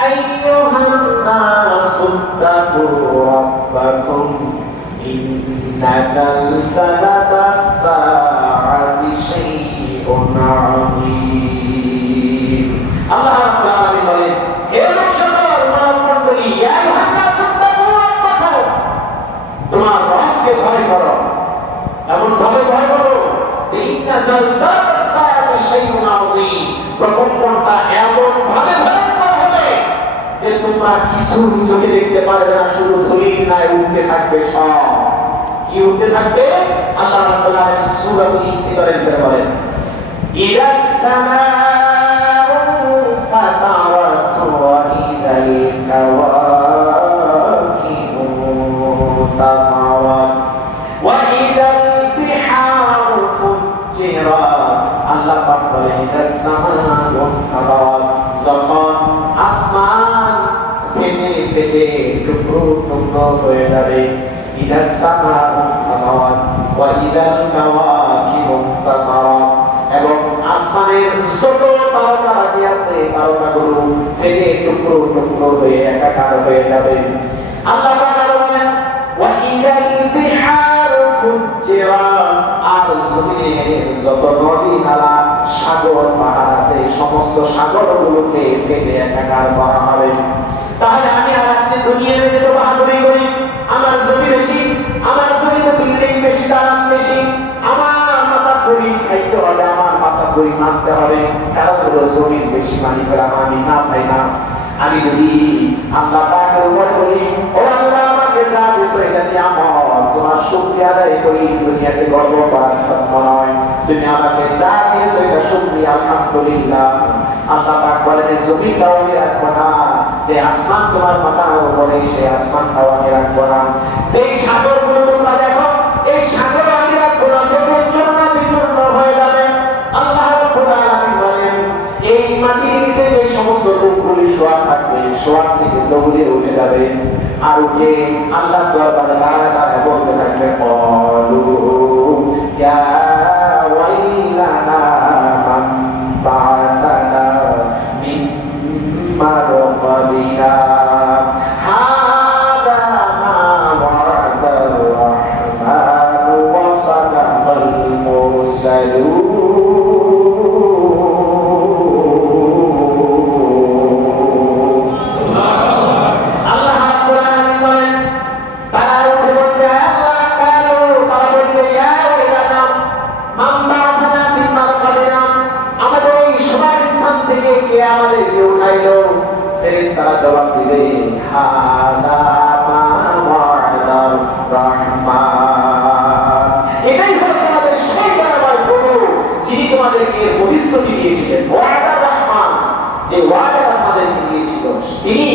আইয়ুহান নাসু তাকু রাব্বাকুম ইন্না জালজালাতাস সাআতি শাইউন আযীম। আল্লাহ রাব্বুল আলামিন বলেন, হে লোকসকল, মানব মণ্ডলী, ইয়া আইয়ুহান নাসু তাকু রাব্বাকুম, তোমার রবকে ভয় করো। এমন ভাবে ভয় করো যে ইন্না জালজালাতাস সাআতি শাইউন আযীম, প্রকম্পনটা এমন ভাবে ভয়ঙ্কর হবে যে তোমরা কিছু চোখে দেখতে পারবে না, শুধু ধুলির ন্যায় উঠতে থাকবে। সব কি উঠতে থাকবে? আল্লাহ রাব্বুল আলামিন সূরাতুল ইনফিতারের ভিতরে বলেন, ইদাস সামাউ ফাতারাত ওয়া ইদাল কাওয়াকিবু তাফাওয়াত ওয়া ইদাল বিহারু ফুজ্জিরাত। আল্লাহ পাক বলেন, ইদাস সামাউ ফাতারাত, যখন আসমান ফেটে ফেটে টুকরো টুকরো হয়ে যাবে। ইদাস সামাউ ফাতারাত ওয়া ইদাল কাওয়াকিবু তাফারাত, এবং আসমানের যত তারকারাজি আছে তারকাগুলো ফেটে টুকরো টুকরো হয়ে একাকার হয়ে যাবে। আল্লাহ পাক বলেন, ওয়া ইদাল বিহারু ফুজ্জিরাত, আর জমিনের যত নদী নালা সাগর পাহাড় আছে সমস্ত সাগরগুলোকে ফেটে একাকার করা হবে। তাহলে আমি আর আপনি দুনিয়াতে যেত বাহাদুরি করি, আমার জমি বেশি, আমার জমিতে বিল্ডিং বেশি, দালান বেশি, আমার মাথা করি খাইতে হবে, আমার মাথা করি মানতে হবে, কারণ হলো জমির বেশি মালিক হলাম আমি। না ভাই না, আমি যদি আল্লাহ পাকের উপর বলি, ও আল্লাহ আমাকে যা দিছো এটা নিয়ামত, তোমার শুকরিয়া আদায় করি, দুনিয়াতে গর্ব করার জন্য নয়, তুমি আমাকে যা দিয়েছো এটা শুকরিয়া আলহামদুলিল্লাহ। আল্লাহ পাক বলেন জমিটাও আমি রাখবো না, যে আসমান তোমার মাথার উপরে সেই আসমানটাও আমি রাখবো না, যে সাগরগুলো তোমরা দেখো এই সাগর আমি রাখবো না, বিচূর্ণ বিচূর্ণ হয়ে যাবে। আল্লাহ রাব্বুল আলামিন বলেন এই মাটির নিচে যে সমস্ত রূপগুলি শোয়া থাকবে, শোয়ার থেকে দৌড়ে উঠে যাবে, আর উঠে আল্লাহর দরবারে দাঁড়ায় দাঁড়ায় বলতে থাকবে ক্বালু ইয়া ওয়াইলানা মান বা'আসানা মিন মারকাদিনা হাদা মা ওয়া'দার রাহমানু ওয়া সাদাকাল মুরসালুন। ফেরেশতারা জবাব দিবে হাদা মা ওয়া'দার রাহমান, এটাই হলো তোমাদের সেই দরবার প্রভু যিনি তোমাদেরকে প্রতিশ্রুতি দিয়েছিলেন, ওয়া'দার রাহমান, যে ওয়া'দা তোমাদেরকে দিয়েছিল তিনি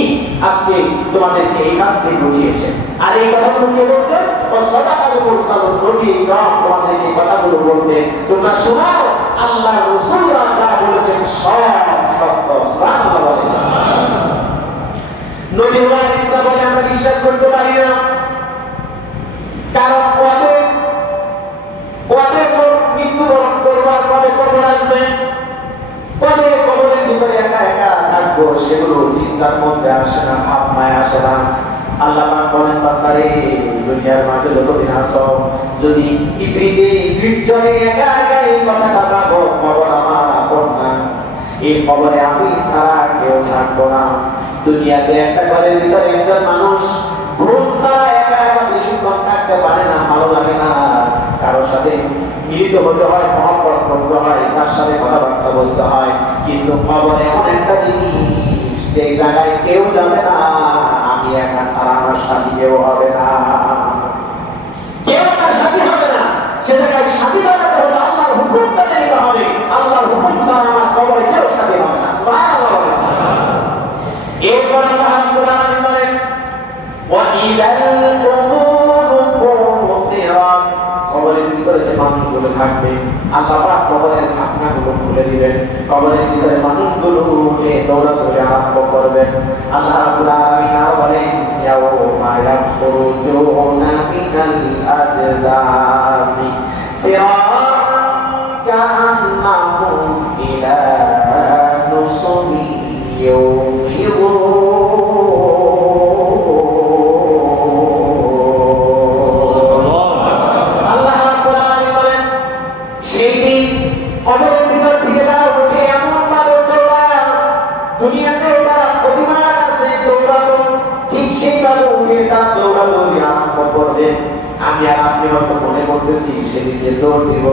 আজকে তোমাদেরকে এইখান থেকে বুঝিয়েছেন। আর এই কথাগুলো কে বলতেন? ও সাদাকাল মুরসালুন, নবী ইকরাম তোমাদেরকে এই কথাগুলো বলতেন, তোমরা শোনাও আল্লাহর রাসূলরা যা বলেছেন সব সত্য। সুবহানাল্লাহ বলেন। নবী ইসা বলে আমরা বিশ্বাস করতে পারি না, কারণ কবে কবে মৃত্যুবরণ করবো, কবে কবর আসবে, কবে কবরের ভিতরে একা একা থাকবো, সেগুলো চিন্তার মধ্যে আসে না, ভাবনায় আসে না। আল্লাহ পাক বলেন বান্দারে দুনিয়ার মাঝে যতদিন আছো যদি ইবরিতে বিজরে একা একা এই কথাটা ভাবো, কবর আমার আপন না, এই কবরে আমি ছাড়া কেউ থাকবো না। দুনিয়াতে একটা ঘরের ভিতরে একজন মানুষ ঘুম ছাড়া একা একা বেশিক্ষণ থাকতে পারে না, ভালো লাগে না, কারোর সাথে মিলিত হতে হয়, মহব্বত করতে হয়, তার সাথে কথাবার্তা বলতে হয়। কিন্তু কবর এমন একটা জিনিস যে জায়গায় কেউ যাবে না, আমি একা ছাড়া আমার সাথী কেউ হবে না, কেউ আমার সাথী হবে না। সে জায়গায় সাথী বানাতে হলে আল্লাহর হুকুমটা নিতে হবে, আল্লাহর হুকুম ছাড়া আমার কবরে কেউ সাথী হবে না। সুবহানাল্লাহ। এরপর আল্লাহ রাব্বুল আলামিন বলেন ওয়া ইযাল কুবুরু কুসিরাত, কবরের ভিতরে যে মানুষগুলো থাকবে আল্লাহ পাক কবরের ঢাকনাগুলো খুলে দিবেন, কবরের ভিতরে মানুষগুলোকে দৌড়াদৌড়ি আরম্ভ করবেন। আল্লাহ রাব্বুল আলামিন বলেন ইয়াউমা ইয়াখরুজুনা মিনাল আজদাসি সিরাতান কাআন্নাহুম ইলা নুসবি আল্লাহ রাব্বুল আলামিন বলেন সেই দিন কবরের ভিতর থেকে তারা উঠে এমন ভাবে দৌড়ায়, দুনিয়াতে তারা প্রতিমার কাছে দৌড়াতো, ঠিক সেইভাবে উঠে তারা দৌড়াদৌড়ি আরম্ভ করবে। আমি আর আপনি হয়তো মনে করতেছি সেদিন যে দৌড় দিব,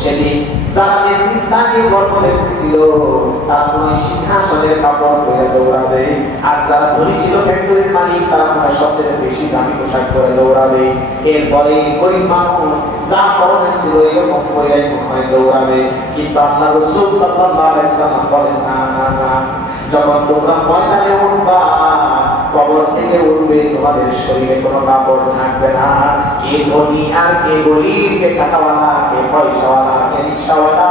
সেদিন যারা নেতৃস্থানীয় গর্ব ব্যক্তি তারা মনে সিংহাসনের কাপড় পরে দৌড়াবে, আর যারা ধনী ছিল ফ্যাক্টরির মালিক তারা মনে সবচেয়ে বেশি দামি পোশাক পরে দৌড়াবে। এরপরে গরিব মানুষ যা পরনের ছিল এরকম পরে মনে দৌড়াবে। কিন্তু আল্লাহ রাসূল সাল্লাল্লাহু আলাইহি সাল্লাম বলেন না না না, যখন তোমরা ময়দানে উঠবা কবর থেকে উঠবে তোমাদের শরীরে কোনো কাপড় থাকবে না। কে ধনী আর কে গরিব, কে টাকাওয়ালা, কে পয়সাওয়ালা, কে রিক্সাওয়ালা,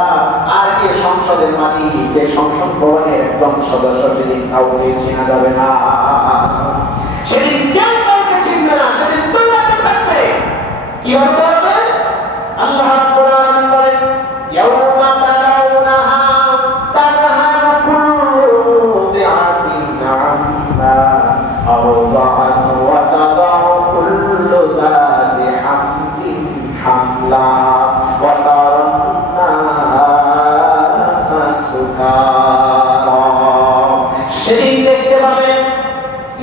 আর কে সংসদের মালিক, কে সংসদ ভবনের একজন সদস্য, সেদিন কাউকে চেনা যাবে না। সেদিন কেউ কাউকে চিনবে না, সেদিন দৌড়াতে থাকবে। কি হবে? আল্লাহ রাব্বুল আলামিন বলেন ইয়াউমা তারাউনাহা তাযহালু কুল্লু মুরদিআতিন আম্মা আরদাআত ওয়া তাদাউ কুল্লু যাতি হামলিন হামলা ওয়া তারান নাসা সুকারা। সেদিন দেখতে পাবেন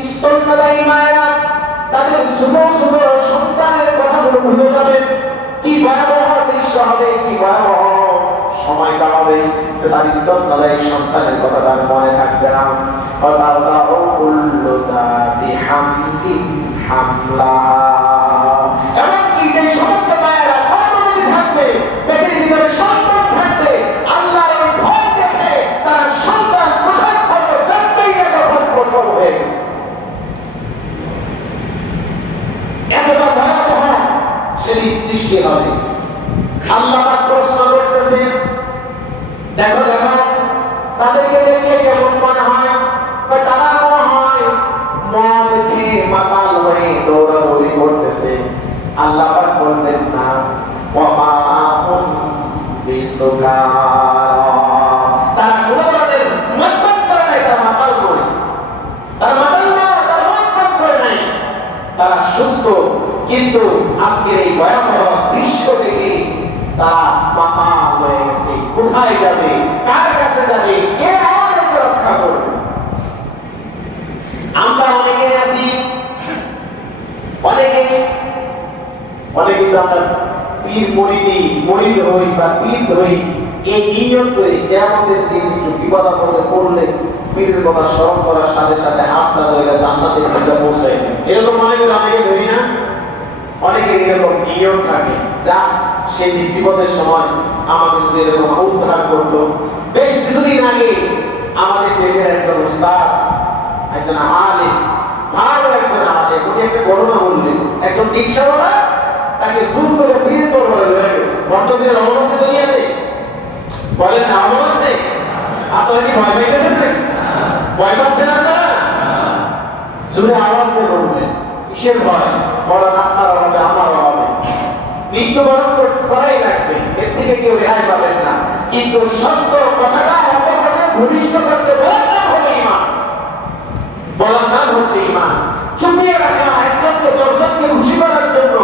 স্তন্যদায়ী মায়ের ছোট ছোট সন্তানের কথাগুলো ভুলে যাবেন। কি ভয়াবহ দৃশ্য হবে, কি ভয়াবহ সময়টা হবে, তার স্তন্যদায়ী সন্তানের কথা তার মনে থাকবে না। এমনকি যে সমস্ত মায়েরা গর্ভবতী থাকবে, পেটের ভিতরে সন্তান থাকবে, আল্লাহর এই ভয় দেখে তার সন্তান প্রসব করবে, জানতেই না যখন প্রসব হয়ে গেছে। এতটা ভয়াবহ সেদিন সৃষ্টি হবে। আল্লাহ পাক প্রশ্ন করতেছে, দেখো দেখো তাদেরকে দেখলে কেমন মনে হয়? তারা মনে হয় মদ খেয়ে মাতাল হয়ে দৌড়াদৌড়ি করতেছে। আল্লাহ পাক বললেন না, ওয়া হুম বিসুকারা, তারা কোনো ধরনের মদপান করে নাই, তারা মাতাল নয়, তারা মাতাল না, তারা মদপান করে নাই, তারা সুস্থ। কিন্তু আজকের এই ভয়াবহ দৃশ্য থেকে তারা মাতাল হয়ে গেছে। কোথায় যাবে, কার কাছে যাবে, কে আমাদেরকে রক্ষা করবে? আমরা অনেকে আছি, অনেকে তো আমরা পীর মরিদ হই বা পীর হই, এই নিয়ত করে কিয়ামতের দিন একটু বিপদ আপদে পড়লে পীরের কথা স্মরণ করার সাথে সাথে হাতটা ধরে জান্নাতের দিকে পৌঁছায়। এরকম অনেকে ধরি না, অনেকে এরকম নিয়ম থাকে, যা সেই বিপদের সময় আমাকে যদি এরকম উদ্ধার করতো। বেশ কিছুদিন আগে আমাদের দেশের একজন উস্তাদ, একজন আলেম, ভালো একজন আলেম, উনি একটা ঘটনা বললেন। একজন রিকশাওয়ালা তাকে জোর করে পীর দরবারে লয়ে গেছে। বর্তমানে অভাব আছে দুনিয়াতে, বলেন না অভাব আছে? আপনারা কি ভয় পাইতেছেন না? ভয় পাচ্ছেন আপনারা? জোরে আওয়াজ দিয়ে বলবেন, কিসের ভয়? বলেন আপনার হবে, আমার হবে, মৃত্যুবরণ করাই লাগবে, এর থেকে কেউ রেহাই পাবেন না। কিন্তু সত্য কথাটা অপরকে ঘনিষ্ঠ করতে বলার নাম হলো ঈমান, বলার নাম হচ্ছে ঈমান। চুপিয়ে রাখা একজনকে দশজনকে খুশি করার জন্য।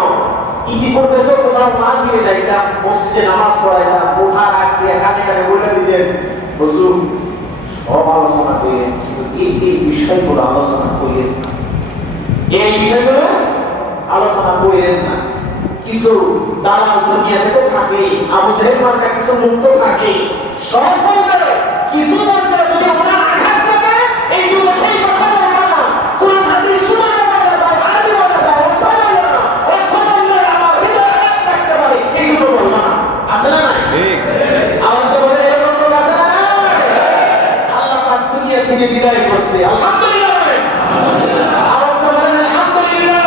ইতিপূর্বে তো কোথাও মাহফিলে যাইতাম, মসজিদে নামাজ পড়াইতাম, ওঠার আগ দিয়ে কানে কানে বলে দিতেন, হুজুর সব আলোচনা করেন, কিন্তু এই বিষয়গুলো আলোচনা করেন না, এই বিষয়গুলো আলোচনা করেন না। কিছু দালাল দুনিয়াতে তো থাকে, আবু জাহেল মার্কা কিছু মুক্ত থাকে, সব বলবে, কিছু বলবে, যদি ওরা আঘাত করে এই জন্য সেই কথা বলবে না। কোন হাদিস শুনে বলে দাও, আরবি বলে দাও, অর্থ বলে না, অর্থ বললে আমার হৃদয়ে আঘাত থাকতে পারে, এই জন্য বলবে না। আছে না নাই? আওয়াজ তো বলে এরকম লোক আছে না? আল্লাহ পাক দুনিয়া থেকে বিদায় করছে, আলহামদুলিল্লাহ। আওয়াজ তো বলেন আলহামদুলিল্লাহ।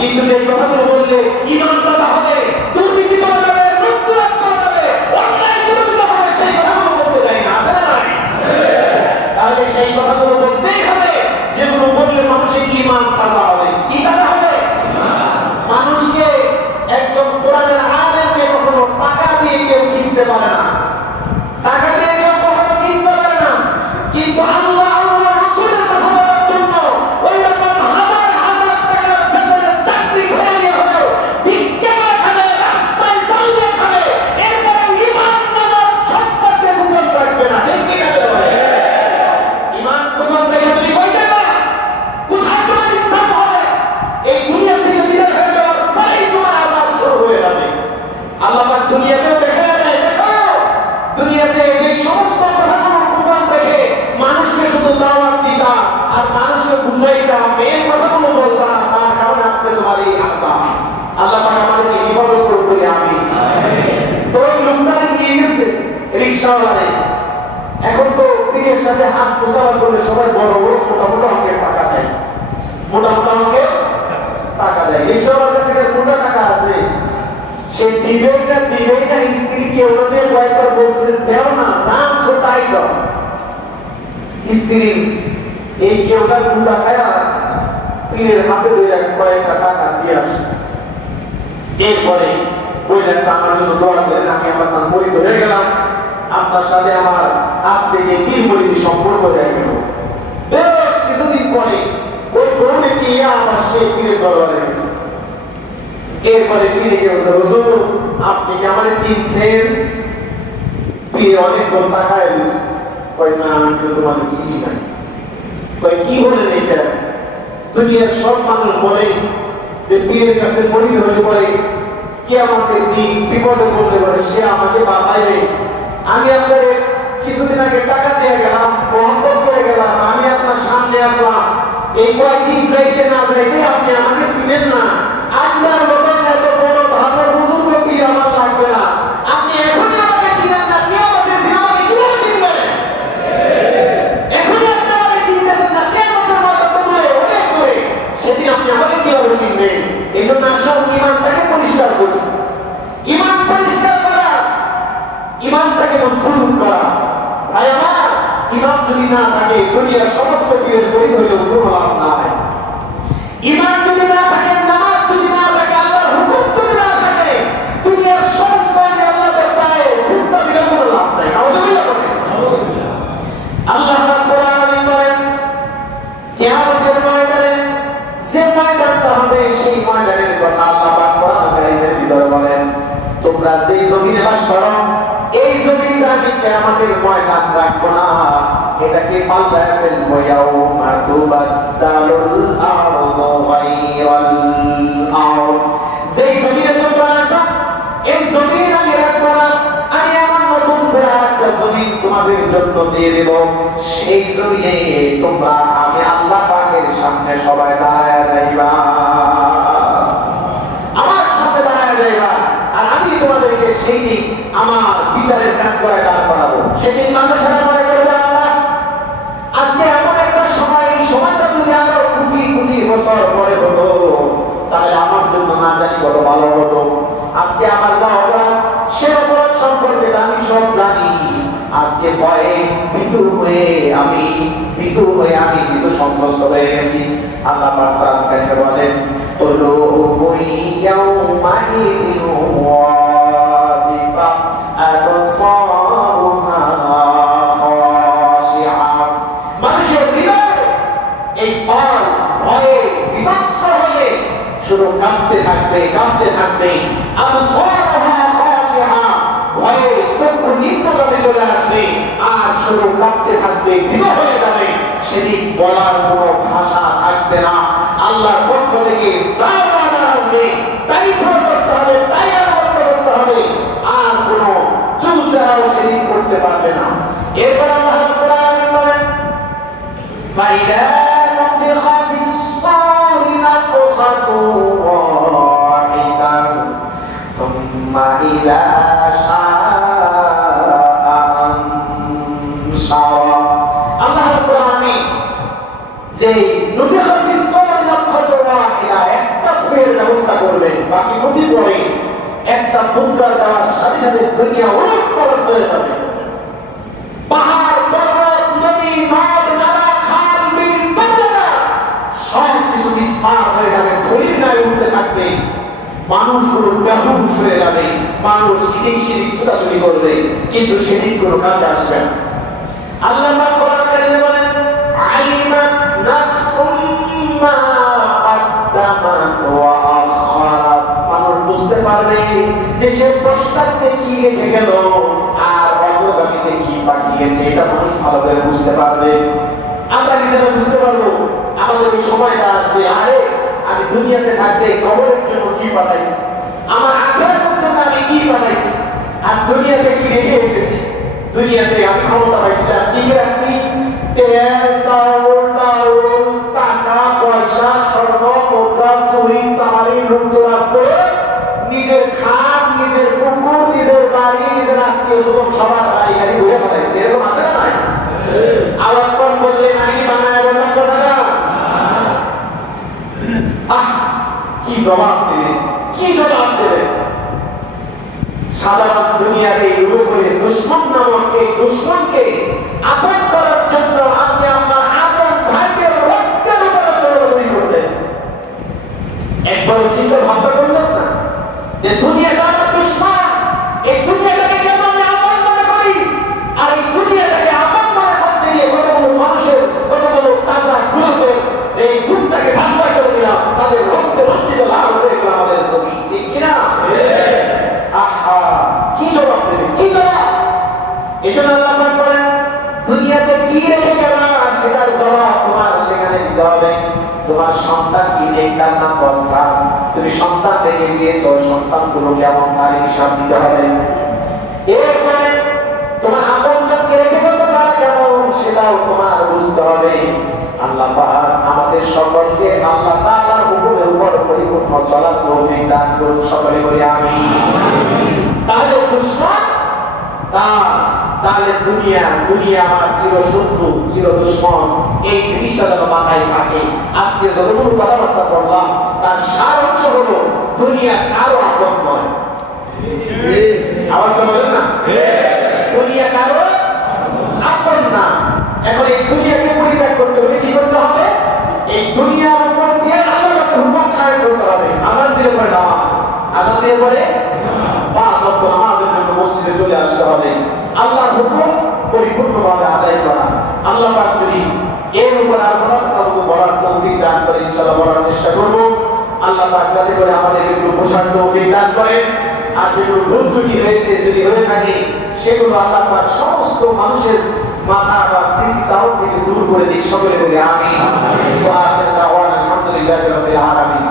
কিন্তু যে কথাগুলো বললে ঈমান তাজা হবে, দুর্নীতি চলে যাবে, লুটতরাজ চলে যাবে, অন্যায় দূরীভূত হবে, সেই কথাগুলো বলতে দেয় না। আছে না নাই? তাহলে সেই কথাগুলো বলতেই হবে যেগুলো বললে মানুষের ঈমান তাজা হবে। কি তাজা হবে? মানুষকে একজন কোরআনের আলেমকে কখনো টাকা দিয়ে কেউ কিনতে পারে না, টাকা দিয়ে কেউ কখনো কিনতে পারে না। কিন্তু আল্লাহ রাসূলের কথা বলার জন্য ওই রকম দুনিয়াতেও দেখা যায়। দেখো দুনিয়াতে যে সমস্ত কথাগুলো কুরবান রেখে মানুষকে শুধু দাওয়াত দিতা আর মানুষকে বুঝাইতা, এই কথাগুলো বলতা, তার কারণে আজকে তোমার এই আযাব। আল্লাহ পাক আমাদেরকে হেফাজত করুন বলে আমি। তো ওই লোকটা নিয়ে গেছে রিকশাওয়ালা, এখন তো পীরের সাথে হাত মুসাফা করলে সবাই বড় বড় মোটা মোটা অঙ্কের টাকা দেয়, মোটা মোটা অঙ্কের টাকা দেয়। রিকশাওয়ালার কাছে মোটা টাকা আছে, সে দিবেই না স্ত্রীকে ওনাদের কয়েকবার বলতেছে দেও না চান্স তাই দাও। স্ত্রী এই কেউটা গুঁতা খায়া পীরের হাতে ধরে কয়েকটা টাকা দিয়ে আসে। এরপরে বললেন আমার জন্য দোয়া করেন, আমি আমার নাম মরিদ হয়ে গেলাম, আপনার সাথে আমার আজ থেকে পীর মরিদি সম্পর্ক হয়ে গেল। বেশ কিছুদিন পরে ওই বউকে নিয়ে আমার সে পীরের দরবারে গেছে। এরপরে পীরে কে বলছে হুজুর আপনি কি আমারে চিনছেন? পীর অনেকক্ষণ তাকায় গেছে, কয় না আমি তোমাকে চিনি নাই। কয় কি বলেন এটা? দুনিয়ার সব মানুষ বলে যে পীরের কাছে মরিদ হলে পরে কিয়ামতের দিন বিপদে পড়লে পরে সে আমাকে বাঁচাইবে। আমি আপনার কিছুদিন আগে টাকা দিয়ে গেলাম, মহব্বত করে গেলাম, আমি আপনার সামনে আসলাম, এই কয়েকদিন যাইতে না যাইতে আপনি আমাকে চিনেন না। আপনার মতন এত বড় ভালো বুজুর্গ পীর আমার লাগবে না। আপনি এখনই আমাকে চিনেন না, কিয়ামতের দিন আমাকে কিভাবে চিনবেন? এখনই আপনি আমাকে চিনতেছেন না, কিয়ামতের মাঠ তো দূরে, অনেক দূরে, সেদিন আপনি আমাকে কিভাবে চিনবেন? এই জন্য আসল ইমানটাকে পরিষ্কার করি। ইমান পরিষ্কার করা, ইমানটাকে মজবুত করা। ভাই আমার, ইমান যদি না থাকে দুনিয়ার সমস্ত পীরের পরিধি হলেও কোনো লাভ নাই। ইমান যদি না থাকে, নামাজ যদি না থাকে, আল্লাহর হুকুম যদি না থাকে, দুনিয়ার সমস্ত আল্লাহর পায়ে সিজদা দিলে কোনো লাভ নাই। নাউজুবিল্লাহ বলেন। আল্লাহ রাব্বুল আলামিন বলেন কিয়ামতের ময়দানে যে ময়দানটা হবে সেই ময়দানের কথা আল্লাহ পাক কোরআন কারীমের ভিতরে বলেন, তোমরা যেই জমিনে বাস করো এই জমিনটা আমি কিয়ামতের ময়দান রাখবো না, এটাকে পাল্টা ফেলবো। ইয়াউমা তুবাদদালুল আরদু গায়রাল আরদ, যেই জমিনে তোমরা আসো এই জমিন আমি রাখবো না, আমি আমার নতুন করে আরেকটা জমিন তোমাদের জন্য দিয়ে দেব। সেই জমিনে তোমরা আমি আল্লাহ পাকের সামনে সবাই দাঁড়ায় যাইবা, আমার সামনে দাঁড়ায় যাইবা, আর আমি তোমাদেরকে সেই দিন আমার বিচারের কাজ করে দাঁড় করাবো। সেদিন মানুষেরা মনে করবে আল্লাহ আজকে এমন একটা সময়, এই সময়টা যদি আরো কোটি কোটি বছর পরে হতো তাহলে আমার জন্য না জানি কত ভালো হতো। আজকে আমার যা অপরাধ, সে অপরাধ সম্পর্কে আমি সব জানি। আজকে ভয়ে ভীতু হয়ে আমি ভীতু সন্ত্রস্ত হয়ে গেছি। আল্লাহ পাক কোরআন কারীমে বলেন কুলুবু ইয়াউমাইযিন ওয়াজিফা আবসারুহা খাশিআ, মানুষের হৃদয় এই ভয়ে বিভক্ত হয়ে শুধু কাঁপতে থাকবে। আবসারুহা খাশিআ, ভয়ে চক্ষু নিম্নগামী চলে আসবে আর শুধু কাঁপতে থাকবে, ভীত হয়ে যাবে। সেদিন বলার কোনো ভাষা থাকবে না। আল্লাহর পক্ষ থেকে যা অর্ডার আসবে তাই ফলো করতে হবে, তাই আনুগত্য করতে হবে, আর কোনো চুলচারাও সেদিন করতে পারবে না। এরপর আল্লাহ রাব্বুল আলামিন বলেন ফাইদা নুফিখা ফিস-সূরি নাফখাতুন ওয়াহিদান সুম্মা ইযা শাআ আনশারা। আল্লাহ রাব্বুল আলামিন যে নুফিখা ফিস-সূরি নাফখাতুন ওয়াহিদা, একটা ফুঁকের ব্যবস্থা করবেন, বাকি ফুঁকি পরে একটা ফুৎকার দেওয়ার সাথে সাথে দুনিয়া ওলটপালট হয়ে যাবে। পাহাড়, পর্বত, নদী, নদ, নালা, খাল, বিল, দরিয়া সব কিছু বিস্ফোরণ হয়ে যাবে, ঘড়ির গায়ে উঠতে থাকবে, মানুষগুলো বেহুশ হয়ে যাবে, মানুষ এদিক সেদিক ছোটাছুটি করবে, কিন্তু সেদিন কোনো কাজে আসবে না। আল্লাহ পাক কোরআন কারীমে বলেন আলিমাত নাফসুম মা কদ্দামাত ওয়া আখারাত, মানুষ বুঝতে পারবে যে সে পশ্চাতে কি রেখে গেল আর অগ্রগামীতে কি পাঠিয়েছে, এটা মানুষ ভালো করে বুঝতে পারবে। আমরা নিজেরা বুঝতে পারবো, আমাদের ওই সময়টা আসবে, আরে আমি দুনিয়াতে থাকতে কবরের জন্য কি পাঠাইছি, আমার আখিরাতের জন্য আমি কি পাঠাইছি, আর দুনিয়াতে কি রেখে এসেছি। দুনিয়াতে আমি ক্ষমতা পাইছিলাম, কি রাখছি, তেল, চাউল, ডাউল, টাকা পয়সা, স্বর্ণ মুদ্রা, চুরি চামারি লুটতরাজ করে নিজের খাট, নিজের পুকুর, নিজের বাড়ি, নিজের আত্মীয় স্বজন সবার বাড়ি গাড়ি ঘুরে পাঠাইছে। এরকম আছে না নাই? আওয়াজ কম বললে নাকি বানায় বললাম কথা না? কি জবাব দেবে, কি জবাব দেবে? দুশমন নামক এই দুশমনকে আপন করার জন্য আপনি আপনার আপন ভাইকে রক্তের উপরে তৈরি করলেন। একবার চিন্তা ভাবনা করলেন না যে দুনিয়াটা আমার দুশমন, এই দুনিয়াটাকে কেন আমি আপন মনে করি, আর এই দুনিয়াটাকে আপন মনে করতে গিয়ে কতগুলো মানুষের কতগুলো তাজা গুরুত্বের এই গুণটাকে সাফাই করে দিলাম, তাদের রক্তে রঞ্জিত লাল হয়ে গেল আমাদের ছবি, ঠিক কিনা? আহা, কি জবাব দেবে, কি জবাব? এই জন্য আল্লাহ পাক বলেন দুনিয়াতে কি রেখে গেলা সেটার জবাব তোমার সেখানে দিতে হবে। তোমার সন্তান কি নেই কান্না পন্থা, তুমি সন্তান রেখে দিয়েছ, সন্তানগুলো কেমন তার হিসাব দিতে হবে। এরপরে তোমার আপনজনকে রেখে গেছো তারা কেমন সেটাও তোমার বুঝতে হবে। আল্লাহ পাক আমাদের সকলকে আল্লাহ তাআলার হুকুমের উপর পরিপূর্ণ চলার তৌফিক দান করুন, সকলে বলি আমিন। তাহলে দুশমন তাহলে দুনিয়া আমার চিরশত্রু চির দুশমন, এই জিনিসটা যেন মাথায় থাকে। আজকে যতগুলো কথাবার্তা বললাম তার সার অংশ হলো দুনিয়া কারো আপন নয়। আওয়াজটা বলেন না, দুনিয়া কারো আপন না। এখন এই দুনিয়াকে পরিত্যাগ করতে হলে কি করতে হবে? এই দুনিয়ার উপর দিয়ে আল্লাহর হুকুম কায়েম করতে হবে। আযান দিলে পরে নামাজ, আযান দিয়ে পরে 5 ওয়াক্ত নামাজের জন্য মসজিদে চলে আসতে হবে। আল্লাহর হুকুম পরিপূর্ণভাবে আদায় করা। আল্লাহ পাক যদি এর উপর আর কথাবার্তা বলার তৌফিক দান করে ইনশাআল্লাহ বলার চেষ্টা করব। আল্লাহ পাক যাতে করে আমাদের এগুলো বোঝার তৌফিক দান করেন। আর যেগুলো ভুল ত্রুটি হয়েছে যদি হয়ে থাকে সেগুলো আল্লাহ পাক সমস্ত মানুষের মাথা বা স্মৃতি চাহত থেকে দূর করে দিক, সকলে বলে আমিন। ওয়া আখিরু দাওয়ানা আলহামদুলিল্লাহি রাব্বিল আলামিন।